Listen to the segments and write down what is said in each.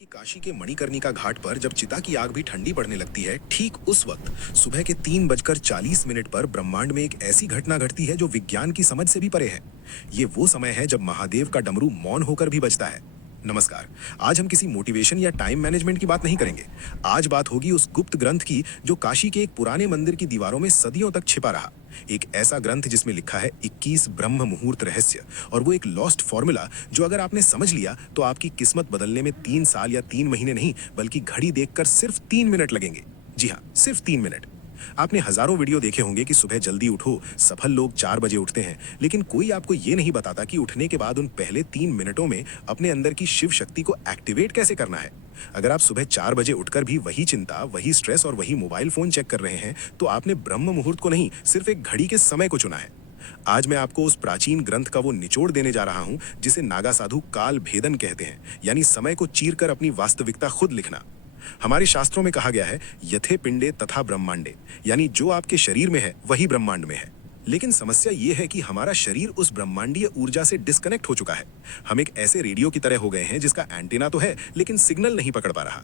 कि काशी के मणिकर्णिका घाट पर जब चिता की आग भी ठंडी पड़ने लगती है, ठीक उस वक्त सुबह के 3:40 पर ब्रह्मांड में एक ऐसी घटना घटती है जो विज्ञान की समझ से भी परे है। ये वो समय है जब महादेव का डमरू मौन होकर भी बजता है। नमस्कार। आज हम किसी मोटिवेशन या टाइम मैनेजमेंट की बात नहीं करेंगे। आज बात होगी उस गुप्त ग्रंथ की जो काशी के एक पुराने मंदिर की दीवारों में सदियों तक छिपा रहा। एक ऐसा ग्रंथ जिसमें लिखा है 21 ब्रह्म मुहूर्त रहस्य, और वो एक लॉस्ट फॉर्मूला जो अगर आपने समझ लिया तो आपकी किस्मत बदलने में 3 साल या 3 महीने नहीं बल्कि घड़ी देखकर सिर्फ 3 मिनट लगेंगे। जी हाँ, सिर्फ 3 मिनट। आपने हजारों वीडियो देखे होंगे कि सुबह जल्दी उठो, सफल लोग 4 बजे उठते हैं, लेकिन कोई आपको ये नहीं बताता कि उठने के बाद उन पहले 3 मिनटों में अपने अंदर की शिव शक्ति को एक्टिवेट कैसे करना है। अगर आप सुबह 4 बजे उठकर भी वही चिंता, वही स्ट्रेस और वही मोबाइल फोन चेक कर रहे हैं, तो आपने ब्रह्म मुहूर्त को नहीं, सिर्फ एक घड़ी के समय को चुना है। आज मैं आपको उस प्राचीन ग्रंथ का वो निचोड़ देने जा रहा हूं जिसे नागा साधु काल भेदन कहते हैं, यानी समय को चीरकर अपनी वास्तविकता खुद लिखना। हमारे शास्त्रों में कहा गया है यथे पिंडे तथा ब्रह्मांडे, यानी जो आपके शरीर में है वही ब्रह्मांड में है। लेकिन समस्या यह है कि हमारा शरीर उस ब्रह्मांडीय ऊर्जा से डिस्कनेक्ट हो चुका है। हम एक ऐसे रेडियो की तरह हो गए हैं जिसका एंटीना तो है लेकिन सिग्नल नहीं पकड़ पा रहा।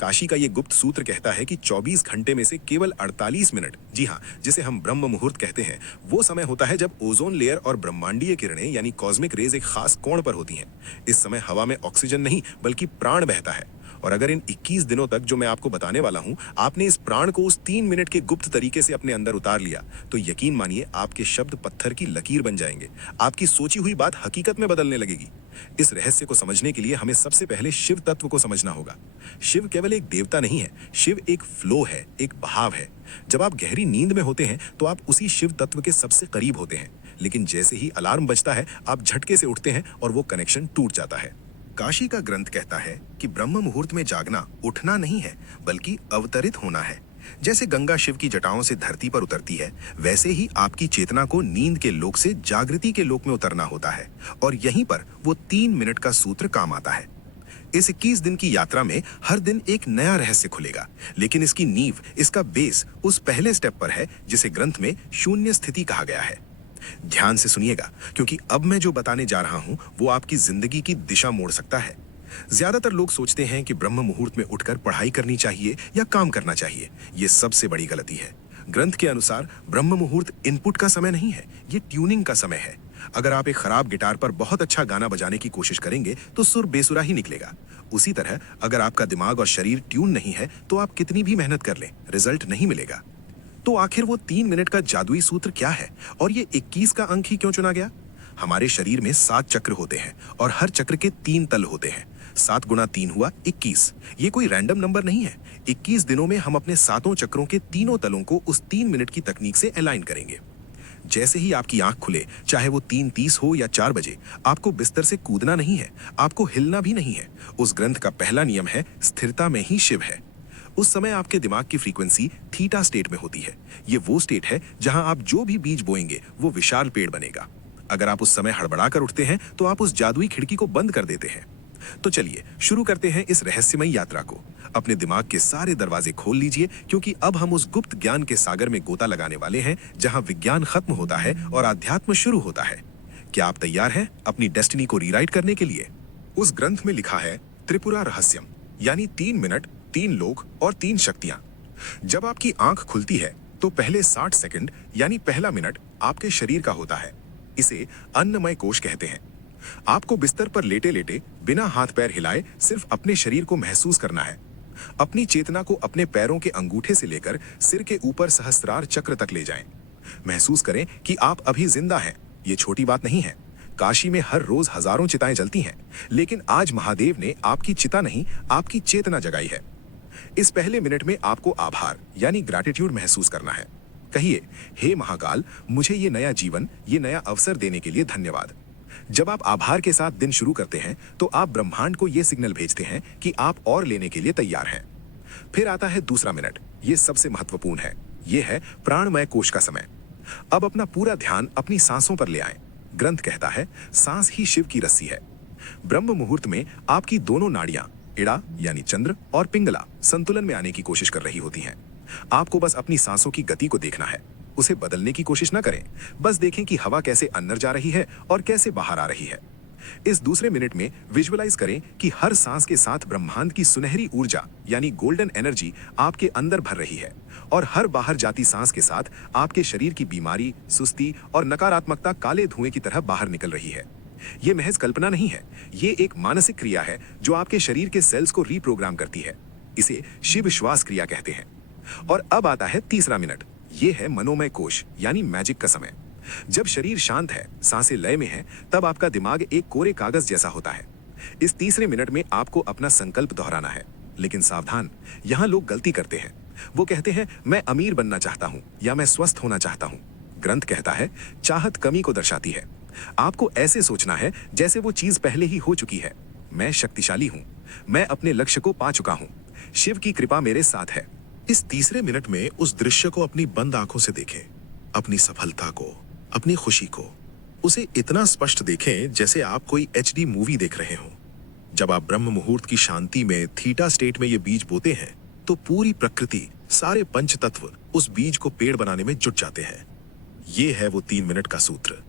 काशी का ये गुप्त सूत्र कहता है कि 24 घंटे में से केवल 48 मिनट, जी हाँ, जिसे हम ब्रह्म मुहूर्त कहते हैं, वो समय होता है जब ओजोन लेयर और ब्रह्मांडीय किरणें यानी कॉस्मिक रेज एक खास कोण पर होती हैं। इस समय हवा में ऑक्सीजन नहीं बल्कि प्राण बहता है। और अगर इन 21 दिनों तक जो मैं आपको बताने वाला हूं, आपने इस प्राण को उस 3 मिनट के गुप्त तरीके से अपने अंदर उतार लिया, तो यकीन मानिए आपके शब्द पत्थर की लकीर बन जाएंगे। आपकी सोची हुई बात हकीकत में बदलने लगेगी। इस रहस्य को समझने के लिए हमें सबसे पहले शिव तत्व को समझना होगा। शिव केवल एक देवता नहीं है, शिव एक फ्लो है, एक बहाव है। जब आप गहरी नींद में होते हैं तो आप उसी शिव तत्व के सबसे करीब होते हैं, लेकिन जैसे ही अलार्म बजता है आप झटके से उठते हैं और वो कनेक्शन टूट जाता है। काशी का ग्रंथ कहता है कि ब्रह्म मुहूर्त में जागना उठना नहीं है बल्कि अवतरित होना है। जैसे गंगा शिव की जटाओं से धरती पर उतरती है, वैसे ही आपकी चेतना को नींद के लोक से जागृति के लोक में उतरना होता है, और यहीं पर वो 3 मिनट का सूत्र काम आता है। इस 21 दिन की यात्रा में हर दिन एक नया रहस्य खुलेगा, लेकिन इसकी नींव, इसका बेस उस पहले स्टेप पर है जिसे ग्रंथ में शून्य स्थिति कहा गया है। ध्यान से सुनिएगा, क्योंकि अब मैं जो बताने जा रहा हूं वो आपकी जिंदगी की दिशा मोड़ सकता है। ज्यादातर लोग सोचते हैं कि ब्रह्म मुहूर्त में उठकर पढ़ाई करनी चाहिए या काम करना चाहिए। ये सबसे बड़ी गलती है। ग्रंथ के अनुसार ब्रह्म मुहूर्त इनपुट का समय नहीं है, ये ट्यूनिंग का समय है। अगर आप एक खराब गिटार पर बहुत अच्छा गाना बजाने की कोशिश करेंगे तो सुर बेसुरा ही निकलेगा। उसी तरह अगर आपका दिमाग और शरीर ट्यून नहीं है तो आप कितनी भी मेहनत कर लें, रिजल्ट नहीं मिलेगा। तो आखिर वो 3 मिनट का जादुई सूत्र क्या है, और ये 21 का अंक ही क्यों चुना गया? हमारे शरीर में 7 चक्र होते हैं और हर चक्र के 3 तल होते हैं। 7 गुना 3 हुआ 21। ये कोई रैंडम नंबर नहीं है। 21 दिनों में हम अपने 7 चक्रों के तीनों तलों को उस 3 मिनट की तकनीक से अलाइन करेंगे। जैसे ही आपकी आंख खुले, चाहे वो 3:30 हो या 4 बजे, आपको बिस्तर से कूदना नहीं है, आपको हिलना भी नहीं है। उस ग्रंथ का पहला नियम है स्थिरता में ही शिव है। उस समय आपके दिमाग की फ्रीक्वेंसी थीटा स्टेट में होती है। ये वो स्टेट है जहां आप जो भी बीज बोएंगे वो विशाल पेड़ बनेगा। अगर आप उस समय हड़बड़ा कर उठते हैं तो आप उस जादुई खिड़की को बंद कर देते हैं। तो चलिए शुरू करते हैं इस रहस्यमयी यात्रा को। अपने दिमाग के सारे दरवाजे खोल लीजिए, क्योंकि अब हम उस गुप्त ज्ञान के सागर में गोता लगाने वाले हैं जहां विज्ञान खत्म होता है और आध्यात्म शुरू होता है। क्या आप तैयार हैं अपनी डेस्टिनी को रीराइट करने के लिए? उस ग्रंथ में लिखा है त्रिपुरा रहस्यम, यानी 3 मिनट, 3 लोक और 3 शक्तियां। जब आपकी आंख खुलती है तो पहले 60 सेकंड यानी पहला मिनट आपके शरीर का होता है। इसे अन्नमय कोश कहते हैं। आपको बिस्तर पर लेटे लेटे बिना हाथ पैर हिलाए सिर्फ अपने शरीर को महसूस करना है। अपनी चेतना को अपने पैरों के अंगूठे से लेकर सिर के ऊपर सहस्त्रार चक्र तक ले जाएं। महसूस करें कि आप अभी जिंदा हैं। ये छोटी बात नहीं है। काशी में हर रोज हजारों चिताएं जलती हैं, लेकिन आज महादेव ने आपकी चिता नहीं, आपकी चेतना जगाई है। इस पहले मिनट में आपको आभार यानी ग्रैटिट्यूड महसूस करना है। कहिए, हे महाकाल, मुझे ये नया जीवन, ये नया अवसर देने के लिए धन्यवाद। जब आप आभार के साथ दिन शुरू करते हैं तो आप ब्रह्मांड को यह सिग्नल भेजते हैं कि आप और लेने के लिए तैयार हैं। फिर आता है दूसरा मिनट। ये सबसे महत्वपूर्ण है। ये है प्राणमय कोश का समय। अब अपना पूरा ध्यान अपनी सांसों पर ले आएं। ग्रंथ कहता है सांस ही शिव की रस्सी है। ब्रह्म मुहूर्त में आपकी दोनों नाड़ियां, इड़ा यानी चंद्र और पिंगला, संतुलन में आने की कोशिश कर रही होती हैं। आपको बस अपनी सांसों की गति को देखना है, उसे बदलने की कोशिश न करें। बस देखें कि हवा कैसे अंदर जा रही है और कैसे बाहर आ रही है। इस दूसरे मिनट में विजुअलाइज करें कि हर सांस के साथ ब्रह्मांड की सुनहरी ऊर्जा यानी गोल्डन एनर्जी आपके अंदर भर रही है और हर बाहर जाती सांस के साथ आपके शरीर की बीमारी, सुस्ती और नकारात्मकता काले धुएं की तरह बाहर निकल रही है। ये महज कल्पना नहीं है, ये एक मानसिक क्रिया है जो आपके शरीर के सेल्स को रीप्रोग्राम करती है। इसे शिव श्वास क्रिया कहते हैं। और अब आता है तीसरा मिनट, ये है मनोमय कोश यानी मैजिक का समय। जब शरीर शांत है, सांसें लय में है, तब आपका दिमाग एक कोरे कागज जैसा होता है। इस तीसरे मिनट में आपको अपना संकल्प दोहराना है, लेकिन सावधान, यहाँ लोग गलती करते हैं। वो कहते हैं मैं अमीर बनना चाहता हूँ या मैं स्वस्थ होना चाहता हूँ। ग्रंथ कहता है चाहत कमी को दर्शाती है। आपको ऐसे सोचना है जैसे वो चीज पहले ही हो चुकी है। मैं शक्तिशाली हूँ, मैं अपने लक्ष्य को पा चुका हूँ, शिव की कृपा मेरे साथ है। इस तीसरे मिनट में उस दृश्य को अपनी बंद आंखों से देखें, अपनी सफलता को, अपनी खुशी को। उसे इतना स्पष्ट देखें जैसे आप कोई एचडी मूवी देख रहे हो। जब आप ब्रह्म मुहूर्त की शांति में थीटा स्टेट में ये बीज बोते हैं तो पूरी प्रकृति, सारे पंच तत्व उस बीज को पेड़ बनाने में जुट जाते हैं। ये है वो 3 मिनट का सूत्र।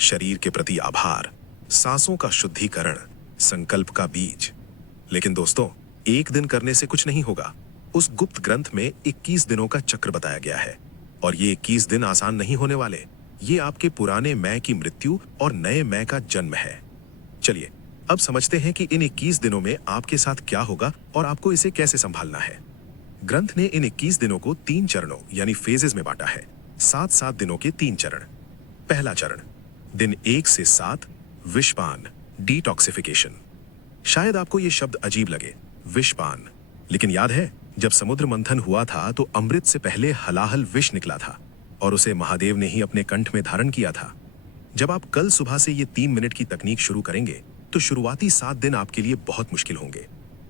शरीर के प्रति आभार, सांसों का शुद्धिकरण, संकल्प का बीज। लेकिन दोस्तों, एक दिन करने से कुछ नहीं होगा। उस गुप्त ग्रंथ में 21 दिनों का चक्र बताया गया है और ये 21 दिन आसान नहीं होने वाले। ये आपके पुराने मैं की मृत्यु और नए मैं का जन्म है। चलिए अब समझते हैं कि इन 21 दिनों में आपके साथ क्या होगा और आपको इसे कैसे संभालना है। ग्रंथ ने इन 21 दिनों को 3 चरणों यानी फेजेस में बांटा है। 7-7 दिनों के 3 चरण। पहला चरण, दिन 1 से 7, विषपान, डिटॉक्सिफिकेशन। शायद आपको ये शब्द अजीब लगे, विषपान, लेकिन याद है जब समुद्र मंथन हुआ था तो अमृत से पहले हलाहल विष निकला था और उसे महादेव ने ही अपने कंठ में धारण किया था। जब आप कल सुबह से ये 3 मिनट की तकनीक शुरू करेंगे तो शुरुआती 7 दिन आपके लिए बहुत मुश्किल होंगे।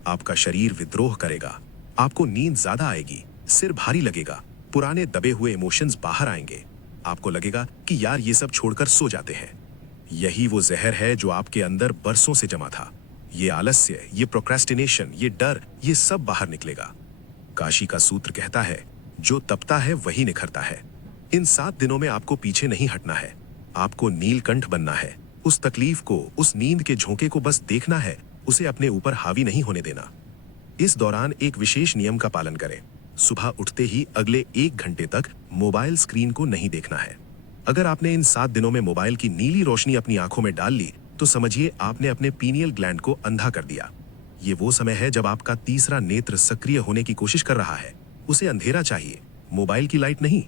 आपका शरीर विद्रोह करेगा, आपको नींद ज्यादा आएगी, सिर भारी लगेगा, पुराने दबे हुए इमोशंस बाहर आएंगे। आपको लगेगा कि यार ये सब छोड़कर सो जाते हैं। यही वो जहर है जो आपके अंदर बरसों से जमा था। ये आलस्य, ये प्रोक्रेस्टिनेशन, ये डर, ये सब बाहर निकलेगा। काशी का सूत्र कहता है जो तपता है वही निखरता है। इन 7 दिनों में आपको पीछे नहीं हटना है। आपको नीलकंठ बनना है। उस तकलीफ को, उस नींद के झोंके को बस देखना है, उसे अपने ऊपर हावी नहीं होने देना। इस दौरान एक विशेष नियम का पालन करें। सुबह उठते ही अगले 1 घंटे तक मोबाइल स्क्रीन को नहीं देखना है। अगर आपने इन 7 दिनों में मोबाइल की नीली रोशनी अपनी आंखों में डाल ली तो समझिए आपने अपने पीनियल ग्लैंड को अंधा कर दिया। ये वो समय है जब आपका तीसरा नेत्र सक्रिय होने की कोशिश कर रहा है। उसे अंधेरा चाहिए, मोबाइल की लाइट नहीं।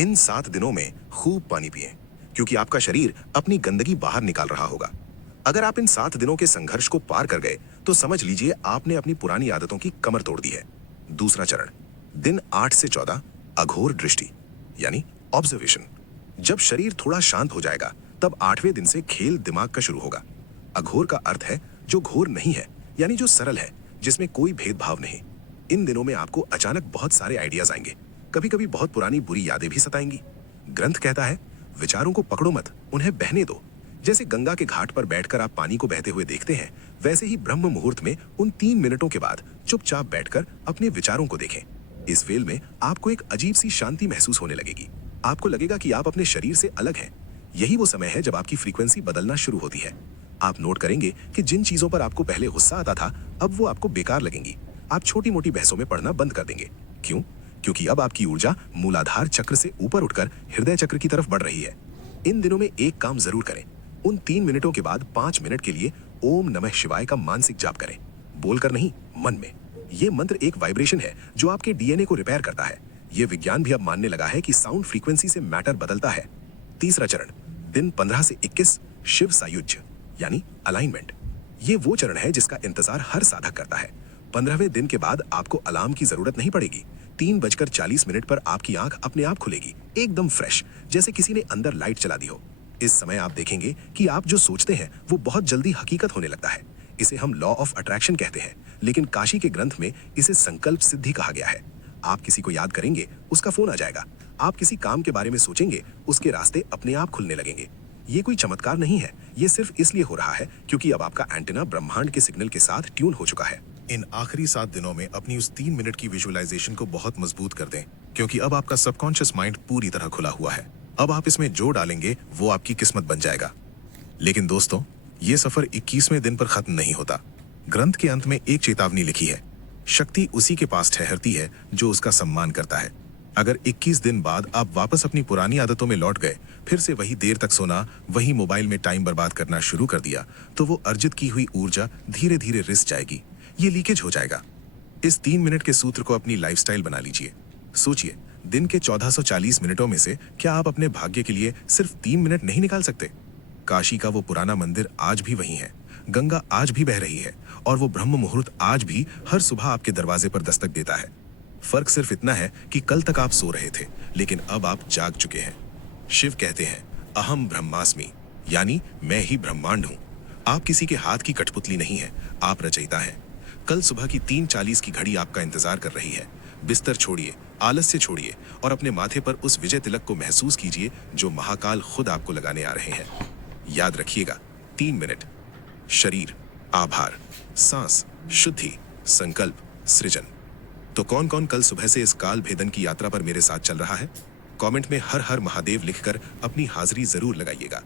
इन 7 दिनों में खूब पानी पिएं, क्योंकि आपका शरीर अपनी गंदगी बाहर निकाल रहा होगा। अगर आप इन 7 दिनों के संघर्ष को पार कर गए तो समझ लीजिए आपने अपनी पुरानी आदतों की कमर तोड़ दी है। दूसरा चरण, दिन 8 से 14, अघोर दृष्टि यानी ऑब्जर्वेशन। जब शरीर थोड़ा शांत हो जाएगा तब 8वें दिन से खेल दिमाग का शुरू होगा। अघोर का अर्थ है जो घोर नहीं है, यानी जो सरल है, जिसमें कोई भेदभाव नहीं। इन दिनों में आपको अचानक बहुत सारे आइडियाज आएंगे, कभी कभी बहुत पुरानी बुरी यादें भी सताएंगी। ग्रंथ कहता है विचारों को पकड़ो मत, उन्हें बहने दो। जैसे गंगा के घाट पर बैठकर आप पानी को बहते हुए देखते हैं, वैसे ही ब्रह्म मुहूर्त में उन 3 मिनटों के बाद चुपचाप बैठकर अपने विचारों को देखें। इस फेल में आपको एक अजीब सी शांति महसूस होने लगेगी। आपको लगेगा कि आप अपने शरीर से अलग हैं। यही वो समय है जब आपकी फ्रीक्वेंसी बदलना शुरू होती है। आप नोट करेंगे कि जिन चीजों पर आपको पहले गुस्सा आता था, अब वो आपको बेकार लगेंगी। आप छोटी मोटी बहसों में पड़ना बंद कर देंगे। क्यों? क्योंकि अब आपकी ऊर्जा मूलाधार चक्र से ऊपर उठकर हृदय चक्र की तरफ बढ़ रही है। इन दिनों में एक काम जरूर करें। उन 3 मिनटों के बाद 5 मिनट के लिए ओम नमः शिवाय का मानसिक जाप करें, बोलकर नहीं, मन में। ये मंत्र एक वाइब्रेशन है जो आपके डीएनए को रिपेयर करता है। ये विज्ञान भी अब मानने लगा है कि साउंड फ्रीक्वेंसी से मैटर बदलता है। तीसरा चरण, दिन 15 से 21, शिव सायुज्य यानी अलाइनमेंट। ये वो चरण है जिसका इंतजार हर साधक करता है। 15वें दिन के बाद आपको अलार्म की जरूरत नहीं पड़ेगी। 3:40 पर आपकी आंख अपने आप खुलेगी, एकदम फ्रेश, जैसे किसी ने अंदर लाइट चला दी हो। इस समय आप देखेंगे कि आप जो सोचते हैं वो बहुत जल्दी हकीकत होने लगता है। इसे हम लॉ ऑफ अट्रैक्शन कहते हैं, लेकिन काशी के ग्रंथ में इसे संकल्प सिद्धि कहा गया है। आप किसी को याद करेंगे, उसका फोन आ जाएगा। आप किसी काम के बारे में सोचेंगे, उसके रास्ते अपने आप खुलने लगेंगे। ये कोई चमत्कार नहीं है, ये सिर्फ इसलिए हो रहा है क्योंकि अब आपका एंटेना ब्रह्मांड के सिग्नल के साथ ट्यून हो चुका है। इन आखिरी 7 दिनों में अपनी उस 3 मिनट की विजुअलाइजेशन को बहुत मजबूत कर दें, क्योंकि अब आपका सबकॉन्शियस माइंड पूरी तरह खुला हुआ है। अब आप इसमें जो डालेंगे वो आपकी किस्मत बन जाएगा। लेकिन दोस्तों, ये सफर 21वें दिन पर खत्म नहीं होता। ग्रंथ के अंत में एक चेतावनी लिखी है, शक्ति उसी के पास ठहरती है जो उसका सम्मान करता है। अगर 21 दिन बाद आप वापस अपनी पुरानी आदतों में लौट गए, फिर से वही देर तक सोना, वही मोबाइल में टाइम बर्बाद करना शुरू कर दिया, तो वो अर्जित की हुई ऊर्जा धीरे धीरे रिस जाएगी, ये लीकेज हो जाएगा। इस 3 मिनट के सूत्र को अपनी लाइफस्टाइल बना लीजिए। सोचिए, दिन के 1440 मिनटों में से क्या आप अपने भाग्य के लिए सिर्फ 3 मिनट नहीं निकाल सकते? काशी का वो पुराना मंदिर आज भी वही है, गंगा आज भी बह रही है, और वो ब्रह्म मुहूर्त आज भी हर सुबह आपके दरवाजे पर दस्तक देता है। फर्क सिर्फ इतना है कि कल तक आप सो रहे थे, लेकिन अब आप जाग चुके हैं। शिव कहते हैं, अहम ब्रह्मास्मि, यानी मैं ही ब्रह्मांड हूं। आप किसी के हाथ की कठपुतली नहीं है, आप रचयिता हैं। कल सुबह की 3:40 की घड़ी आपका इंतजार कर रही है। बिस्तर छोड़िए, आलस्य छोड़िए और अपने माथे पर उस विजय तिलक को महसूस कीजिए जो महाकाल खुद आपको लगाने आ रहे हैं। याद रखिएगा, 3 मिनट। शरीर, आभार, सांस, शुद्धि, संकल्प, सृजन। तो कौन कौन कल सुबह से इस काल भेदन की यात्रा पर मेरे साथ चल रहा है? कमेंट में हर हर महादेव लिखकर अपनी हाजिरी जरूर लगाइएगा।